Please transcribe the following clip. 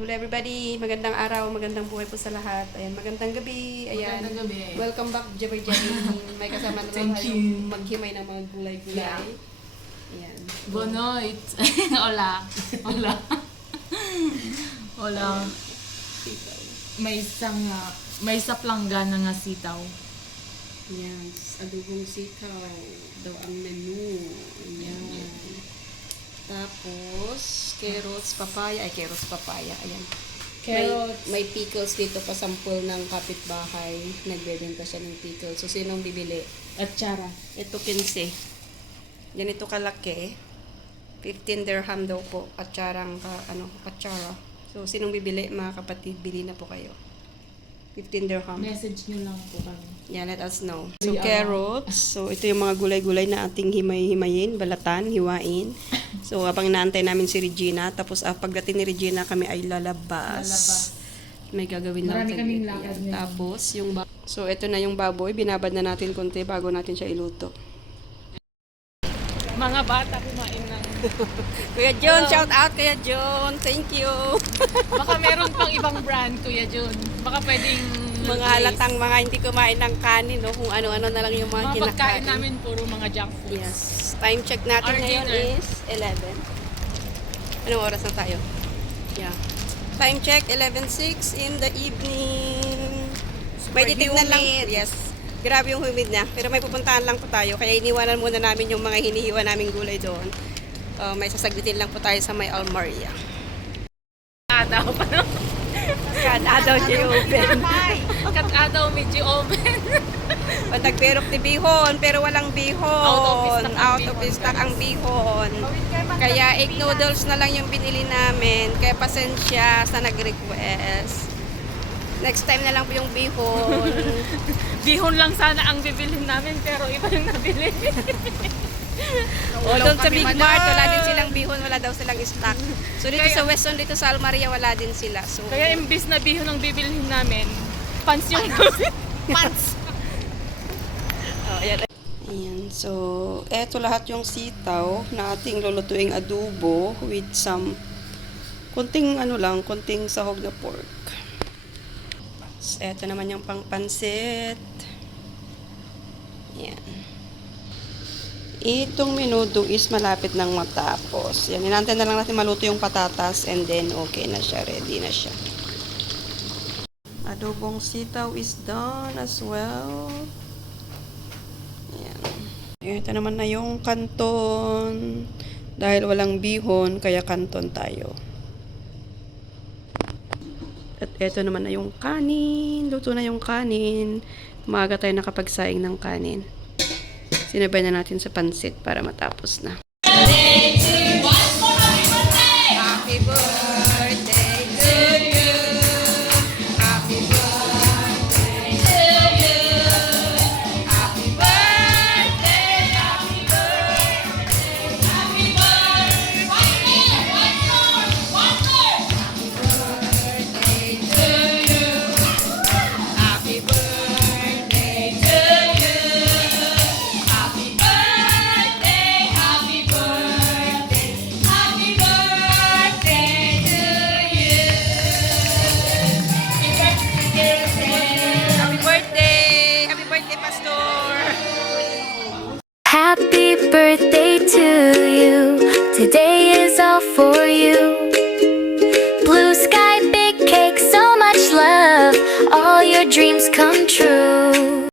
Hello everybody, magandang araw, magandang buhay po sa lahat. Ayan, magandang gabi. Ayan. Magandang gabi. Welcome back, Jabay Jabay. May kasama naman Thank tayo you. maghimay ng mga gulay-gulay. Yeah. Ayan. Bonoit. Hola. Hola. Hola. Sitaw. May saplanggan nga sitaw. Yes, adobong sitaw daw ang menu. Ayan. Tapos, carrots, papaya. Ay, carrots, papaya. Ayan. Carrots. May pickles dito pa sample ng kapitbahay. Nagbebenta siya ng pickles. So, sinong bibili? Atsara. Ito 15. Ganito kalaki. 15 dirham daw po. Atsarang atsara. So, sinong bibili? Mga kapatid, bili na po kayo. 15 dirham. Message nyo lang po kami. Yeah, let us know. So, carrots. So, ito yung mga gulay-gulay na ating himay-himayin, balatan, hiwain. So, habang inaantay namin si Regina, tapos pagdating ni Regina, kami ay lalabas. May gagawin lang. Marami kaming saglit. lakad Ayan. ngayon. Tapos, so, ito na yung baboy. Binabad na natin konti bago natin siya iluto. Mga bata kumain ng... Kuya John, shout out Kuya John. Thank you. Baka meron pang ibang brand, Kuya Jun. Baka pwedeng... Mga halatang mga hindi kumain ng kanin, no? Kung ano-ano na lang yung mga Mga pagkain kinakain. namin puro mga junk foods. Yes. Time check natin Our ngayon dinner. is 11. Anong oras na tayo? Yeah. Time check, 11:06 in the evening. May titignan lang. Yes. Grabe yung humid na. Pero may pupuntahan lang po tayo. Kaya iniwanan muna namin yung mga hinihiwa naming gulay doon. May sasaglitin lang po tayo sa may Almaria. Adaw pa no? Kada daw siya yung open. Adaw medyo open. Pantagperok ni bihon, pero walang bihon. Out of stock ang bihon. Kaya egg noodles na lang yung binili namin. Kaya pasensya sa nag-request. Next time na lang po yung bihon. Bihon lang sana ang bibilhin namin pero iba yung nabili. O doon sa Big Mart, wala din silang bihon, wala daw silang stock. So dito sa Weston, dito sa Almaria, wala din sila. So, Kaya imbis na bihon ang bibilhin namin, pants yung pants. ayan. Ayan. So, eto lahat yung sitaw na ating lulutuing adobo with some konting konting sahog na pork. So, eto naman yung pangpansit. Ayan. Itong menudo is malapit nang matapos. Yan, inantay na lang natin maluto yung patatas and then okay na siya, ready na siya. Adobong sitaw is done as well. Yan. Ito naman na yung kanton. Dahil walang bihon, kaya kanton tayo. At ito naman na yung kanin. Luto na yung kanin. Maaga tayo nakapagsaing ng kanin. Sinabay na natin sa pansit para matapos na. Happy birthday to you. Happy birthday to you. Happy birthday, happy birthday, happy birthday. One more. Happy birthday to you. Happy birthday to you. Happy birthday, happy birthday, happy birthday to you. Happy birthday! Happy birthday, Pastor! Happy birthday to you. Today is all for you. Blue sky, big cake, so much love. All your dreams come true.